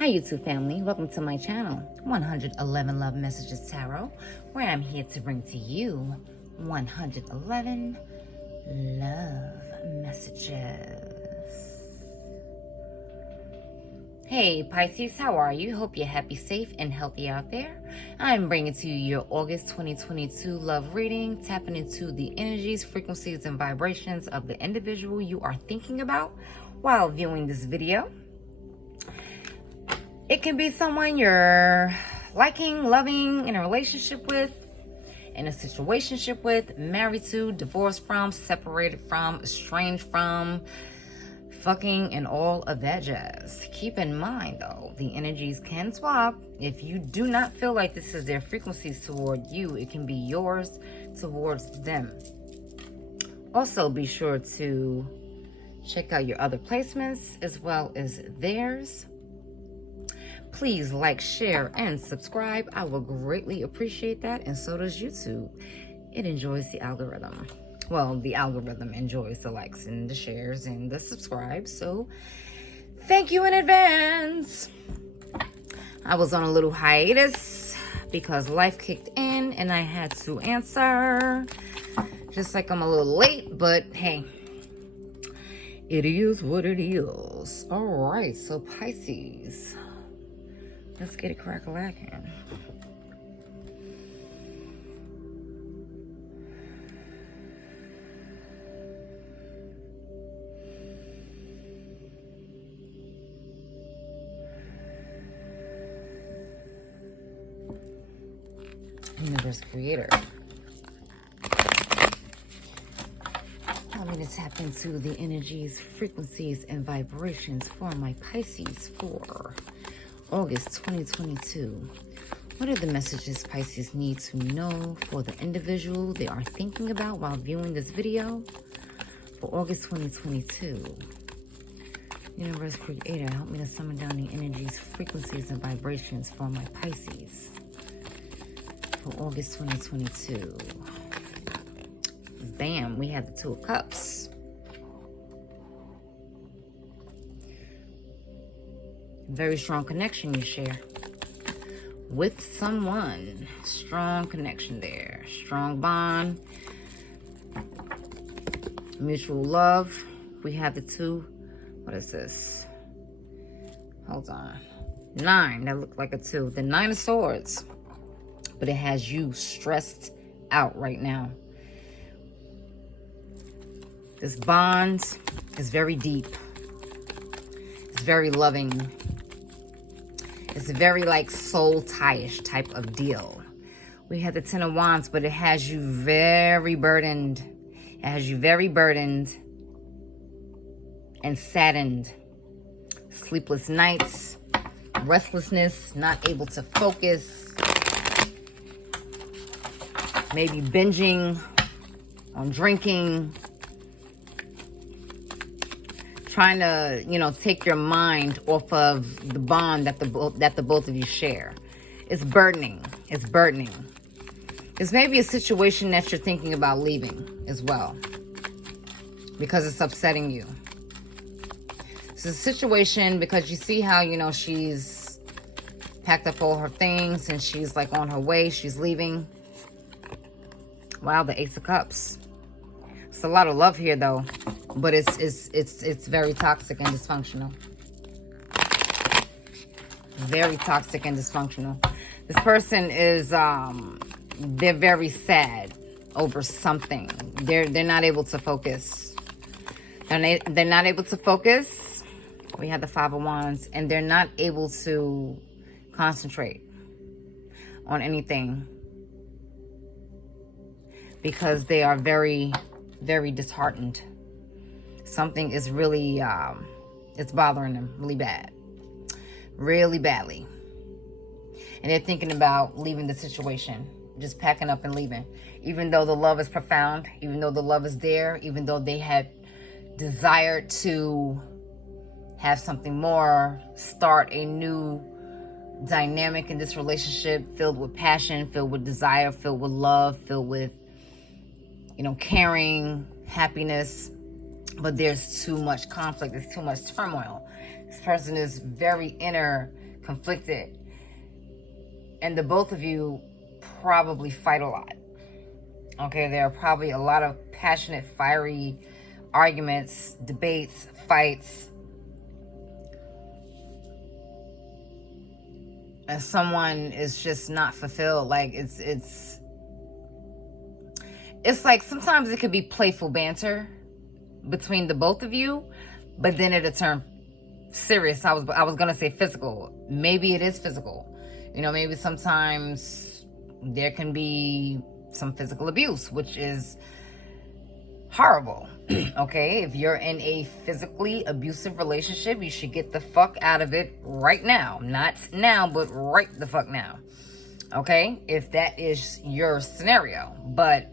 Hi YouTube family, welcome to my channel, 111 Love Messages Tarot, where I'm here to bring to you 111 love messages. Hey Pisces, how are you? Hope you're happy, safe, and healthy out there. I'm bringing to you your August 2022 love reading, tapping into the energies, frequencies, and vibrations of the individual you are thinking about while viewing this video. It can be someone you're liking, loving, in a relationship with, in a situationship with, married to, divorced from, separated from, estranged from, fucking, and all of that jazz. Keep in mind though, the energies can swap. If you do not feel like this is their frequencies toward you, it can be yours towards them. Also be sure to check out your other placements as well as theirs. Please like, share, and subscribe. I will greatly appreciate that, and so does YouTube. It enjoys the algorithm. Well, the algorithm enjoys the likes and the shares and the subscribes, so thank you in advance. I was on a little hiatus because life kicked in and I had to answer. Just like I'm a little late, but hey, it is what it is. All right, so Pisces. Let's get it crack-a-lackin'. Universe Creator. Allow me to tap into the energies, frequencies, and vibrations for my Pisces for August 2022. What are the messages Pisces need to know for the individual they are thinking about while viewing this video for August 2022? Universe Creator, help me to summon down the energies, frequencies, and vibrations for my Pisces for August 2022. Bam, we have the Two of Cups. Very strong connection you share with someone. Strong connection there. Strong bond. Mutual love. We have the two. What is this? Hold on. 9. That looked like a 2. The 9 of Swords. But it has you stressed out right now. This bond is very deep. It's very loving. It's a very like soul tie-ish type of deal. We have the 10 of Wands, but it has you very burdened. It has you very burdened and saddened. Sleepless nights, restlessness, not able to focus. Maybe binging on drinking. Trying to, take your mind off of the bond that the both of you share. It's burdening. It's burdening. It's maybe a situation that you're thinking about leaving as well, because it's upsetting you. It's a situation because you see how, she's packed up all her things and she's like on her way. She's leaving. Wow, the Ace of Cups. It's a lot of love here though, but it's very toxic and dysfunctional. Very toxic and dysfunctional. This person is they're very sad over something. They're not able to focus. And they're not able to focus. We have the 5 of Wands, and they're not able to concentrate on anything because they are very, very disheartened. Something is really, it's bothering them really bad. Really badly. And they're thinking about leaving the situation. Just packing up and leaving. Even though the love is profound. Even though the love is there. Even though they had desired to have something more. Start a new dynamic in this relationship. Filled with passion. Filled with desire. Filled with love. Filled with caring, happiness, but there's too much conflict, there's too much turmoil. This person is very inner conflicted. And the both of you probably fight a lot. Okay, there are probably a lot of passionate, fiery arguments, debates, fights. And someone is just not fulfilled. Like it's like sometimes it could be playful banter between the both of you, but then it'll turn serious. I was gonna say physical. Maybe it is physical. You know, maybe sometimes there can be some physical abuse, which is horrible. Okay, if you're in a physically abusive relationship, you should get the fuck out of it right now. Not now, but right the fuck now. Okay, if that is your scenario. But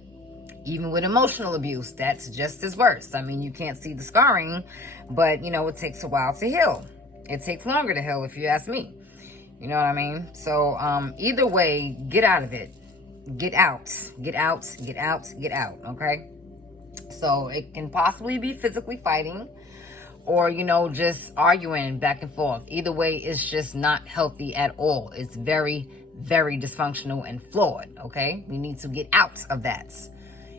even with emotional abuse, that's just as worse. I mean, you can't see the scarring, but you know, it takes a while to heal. It takes longer to heal, if you ask me. You know what I mean? So either way, get out of it. Get out, get out, get out, get out. Okay. So it can possibly be physically fighting, or, you know, just arguing back and forth. Either way, it's just not healthy at all. It's very, very dysfunctional and flawed. Okay. We need to get out of that,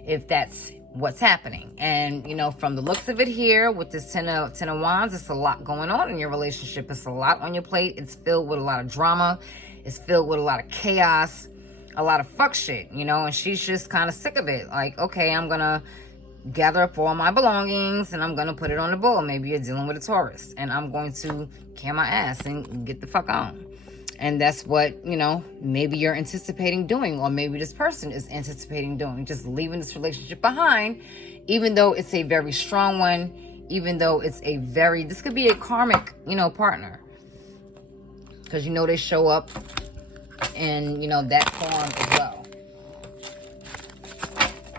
if that's what's happening. And, you know, from the looks of it here with this ten of Wands, it's a lot going on in your relationship. It's a lot on your plate. It's filled with a lot of drama. It's filled with a lot of chaos, a lot of fuck shit, you know, and she's just kind of sick of it. Like, okay, I'm going to gather up all my belongings and I'm going to put it on the bowl. Maybe you're dealing with a Taurus, and I'm going to carry my ass and get the fuck on. And that's what, you know, maybe you're anticipating doing, or maybe this person is anticipating doing, just leaving this relationship behind, even though it's a very strong one, even though it's a very, this could be a karmic, you know, partner. Because, you know, they show up in, you know, that form as well.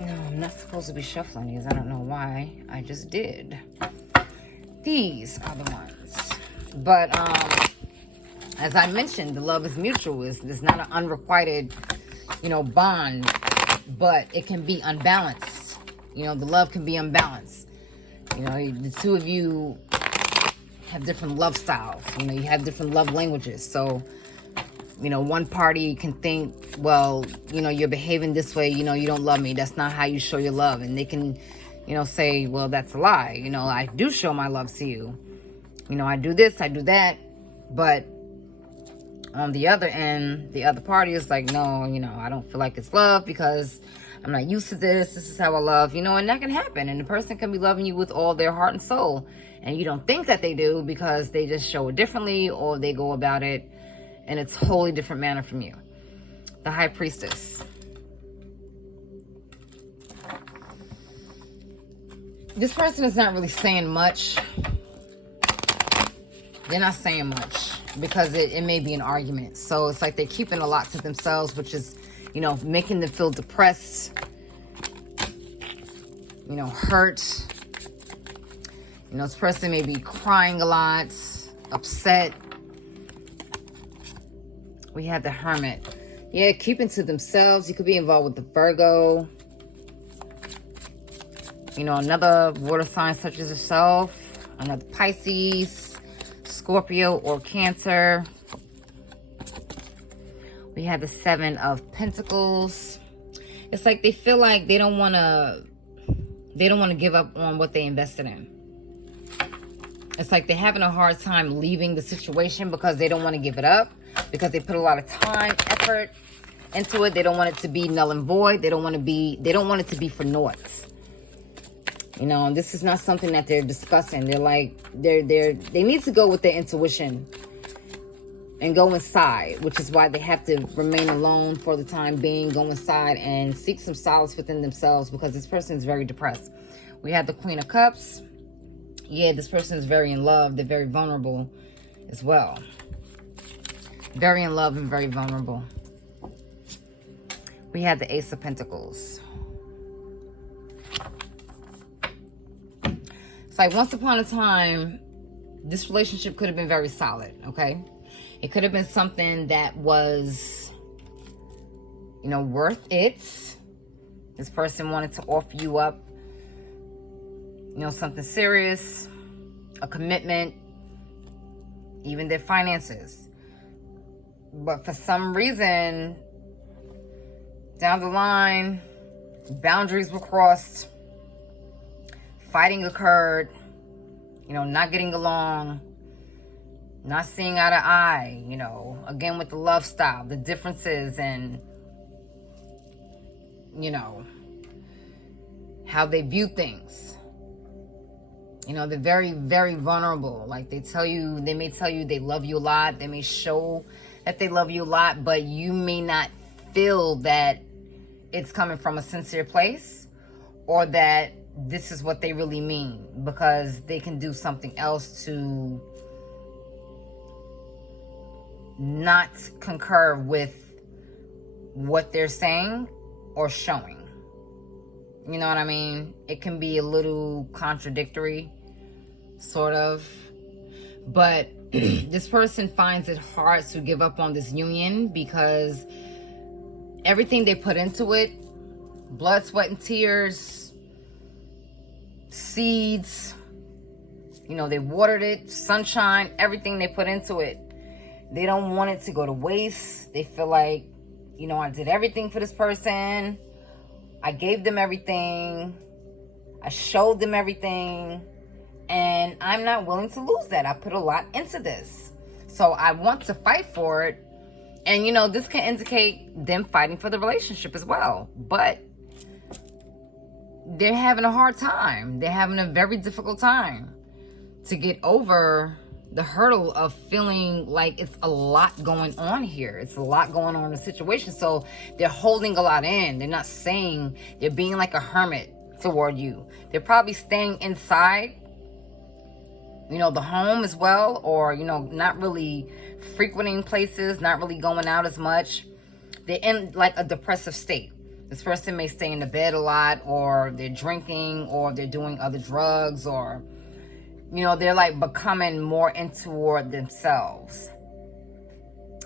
No, I'm not supposed to be shuffling these. I don't know why. I just did. These are the ones. But, as I mentioned, the love is mutual. It's not an unrequited, you know, bond, but it can be unbalanced. You know, the love can be unbalanced. You know, the two of you have different love styles. You know, you have different love languages. So, you know, one party can think, well, you know, you're behaving this way, you know, you don't love me. That's not how you show your love. And they can, you know, say, well, that's a lie. You know, I do show my love to you. You know, I do this, I do that. But on the other end, the other party is like, no, you know, I don't feel like it's love because I'm not used to this. This is how I love, you know, and that can happen. And the person can be loving you with all their heart and soul. And you don't think that they do because they just show it differently, or they go about it in a totally different manner from you. The High Priestess. This person is not really saying much. They're not saying much because it may be an argument. So it's like they're keeping a lot to themselves, which is, you know, making them feel depressed, you know, hurt. You know, this person may be crying a lot, upset. We have the Hermit. Yeah, keeping to themselves. You could be involved with the Virgo. You know, another water sign such as yourself. Another Pisces, Scorpio, or Cancer. We have the Seven of Pentacles. It's like they feel like they don't want to give up on what they invested in. It's like they're having a hard time leaving the situation because they don't want to give it up, because they put a lot of time, effort into it. They don't want it to be null and void. They don't want it to be for naught. You know, and this is not something that they're discussing. They're like, they need to go with their intuition and go inside, which is why they have to remain alone for the time being, go inside and seek some solace within themselves, because this person is very depressed. We have the Queen of Cups. Yeah, this person is very in love. They're very vulnerable as well. Very in love and very vulnerable. We have the Ace of Pentacles. It's like once upon a time, this relationship could have been very solid, okay? It could have been something that was, you know, worth it. This person wanted to offer you up, you know, something serious, a commitment, even their finances. But for some reason, down the line, boundaries were crossed, fighting occurred, not getting along, not seeing eye to eye, again with the love style, the differences, and, how they view things. They're very, very vulnerable. Like they may tell you they love you a lot. They may show that they love you a lot, but you may not feel that it's coming from a sincere place, or that this is what they really mean, because they can do something else to not concur with what they're saying or showing. You know what I mean? It can be a little contradictory, sort of. But this person finds it hard to give up on this union, because everything they put into it, blood, sweat, and tears, seeds, they watered it, sunshine, everything they put into it. They don't want it to go to waste. They feel like, I did everything for this person. I gave them everything. I showed them everything. And I'm not willing to lose that. I put a lot into this. So I want to fight for it. And, this can indicate them fighting for the relationship as well. But they're having a hard time. They're having a very difficult time to get over the hurdle of feeling like it's a lot going on here. It's a lot going on in the situation. So they're holding a lot in. They're not saying, they're being like a hermit toward you. They're probably staying inside, the home as well, or, not really frequenting places, not really going out as much. They're in like a depressive state. This person may stay in the bed a lot, or they're drinking, or they're doing other drugs, or they're like becoming more into themselves.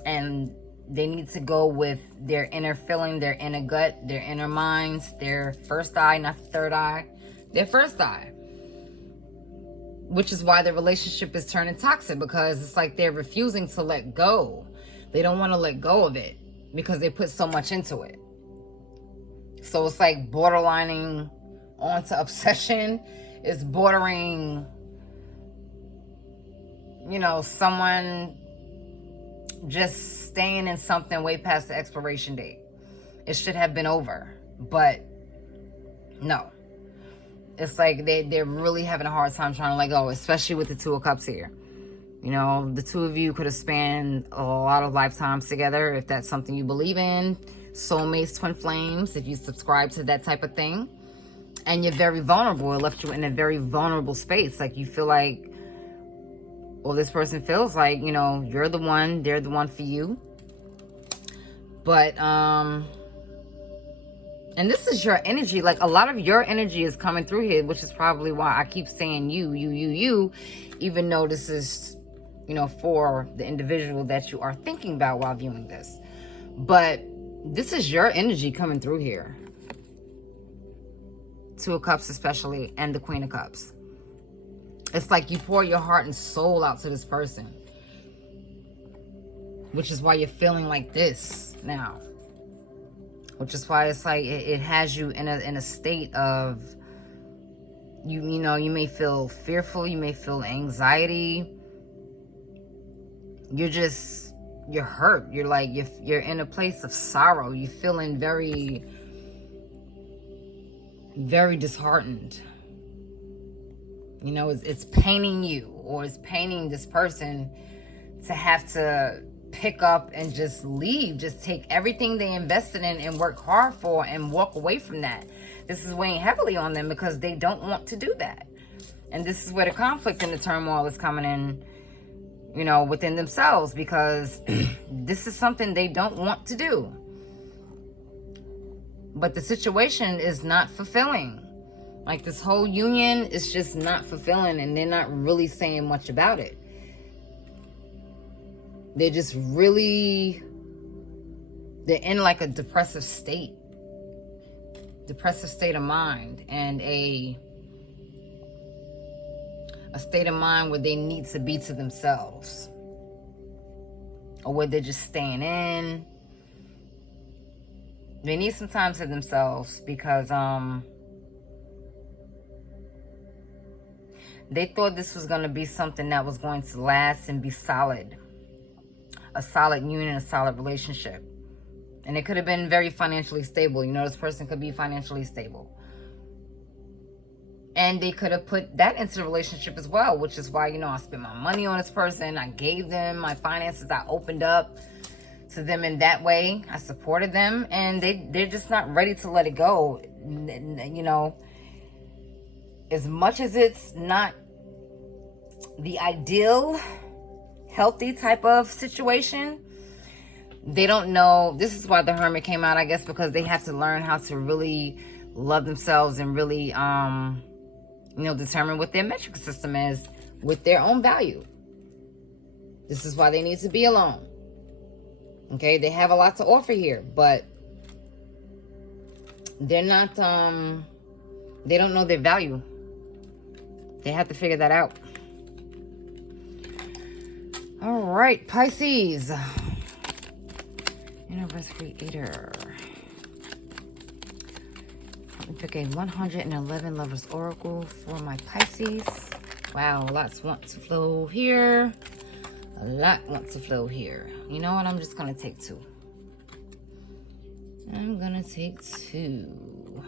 And they need to go with their inner feeling, their inner gut, their inner minds, their first eye, not the third eye, their first eye. Which is why the relationship is turning toxic, because it's like they're refusing to let go. They don't want to let go of it because they put so much into it. So it's like borderlining onto obsession. It's bordering, someone just staying in something way past the expiration date. It should have been over, but no. It's like they're really having a hard time trying to let go, especially with the Two of Cups here. The two of you could have spanned a lot of lifetimes together, if that's something you believe in. Soulmates, twin flames, if you subscribe to that type of thing. And you're very vulnerable. It left you in a very vulnerable space. Like you feel like, well, this person feels like, you're the one, they're the one for you. But, and this is your energy. Like a lot of your energy is coming through here, which is probably why I keep saying you, even though this is, for the individual that you are thinking about while viewing this. But this is your energy coming through here. Two of Cups especially, and the Queen of Cups. It's like you pour your heart and soul out to this person, which is why you're feeling like this now. Which is why it's like it has you in a state of you may feel fearful, you may feel anxiety. You're hurt. You're like you're in a place of sorrow. You're feeling very, very disheartened. It's paining you, or it's paining this person to have to pick up and just leave, just take everything they invested in and work hard for and walk away from that. This is weighing heavily on them because they don't want to do that. And this is where the conflict and the turmoil is coming in, within themselves, because this is something they don't want to do. But the situation is not fulfilling. Like this whole union is just not fulfilling, and they're not really saying much about it. They're just really, they're in like a depressive state of mind, and a state of mind where they need to be to themselves. or where they're just staying in. They need some time to themselves because they thought this was going to be something that was going to last and be solid. A solid union, a solid relationship. And it could have been very financially stable. You know, this person could be financially stable. And they could have put that into the relationship as well, which is why, you know, I spent my money on this person. I gave them my finances. I opened up to them in that way. I supported them, and they're just not ready to let it go. You know, as much as it's not the ideal, healthy type of situation, they don't know. This is why the Hermit came out, I guess, because they have to learn how to really love themselves and really, you know, determine what their metric system is with their own value. This is why they need to be alone. Okay, they have a lot to offer here, but they're not, they don't know their value. They have to figure that out. All right, Pisces. Universe Creator. Let me pick a 111 Lovers Oracle for my Pisces. Wow, lots want to flow here. A lot wants to flow here. You know what? I'm just going to take two. I'm going to take two.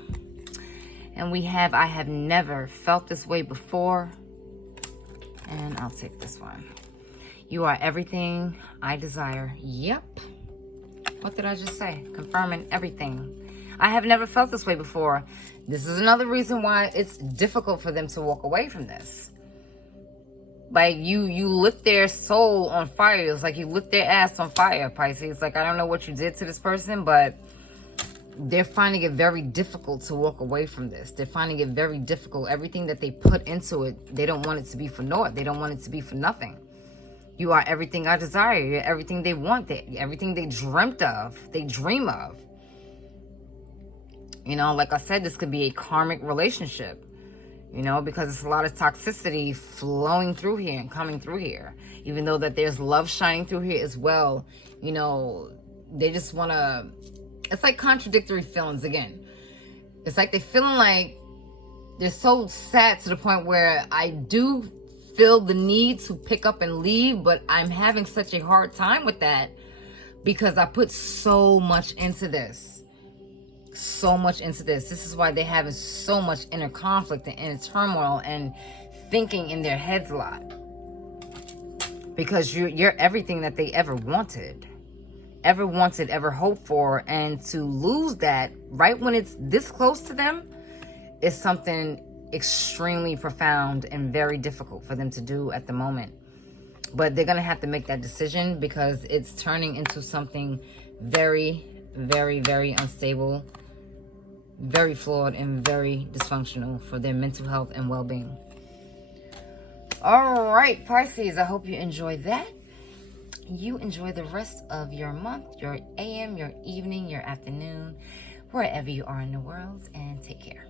And we have, I have never felt this way before. And I'll take this one. You are everything I desire. Yep. What did I just say? Confirming everything. I have never felt this way before. This is another reason why it's difficult for them to walk away from this. Like, you lit their soul on fire. It's like you lit their ass on fire, Pisces. Like, I don't know what you did to this person, but they're finding it very difficult to walk away from this. They're finding it very difficult. Everything that they put into it, they don't want it to be for naught. They don't want it to be for nothing. You are everything I desire. You're everything they want. Everything they dreamt of. They dream of. You know, like I said, this could be a karmic relationship. You know, because it's a lot of toxicity flowing through here and coming through here. Even though that there's love shining through here as well. You know, they just want to... It's like contradictory feelings again. It's like they're feeling like they're so sad to the point where I do feel the need to pick up and leave, but I'm having such a hard time with that because I put so much into this. So much into this. This is why they're having so much inner conflict and inner turmoil and thinking in their heads a lot. Because you're everything that they ever wanted. Ever hoped for. And to lose that right when it's this close to them is something extremely profound and very difficult for them to do at the moment. But they're going to have to make that decision because it's turning into something very, very, very unstable, very flawed, and very dysfunctional for their mental health and well-being. All right, Pisces, I hope you enjoy that. You enjoy the rest of your month, your AM, your evening, your afternoon, wherever you are in the world, and take care.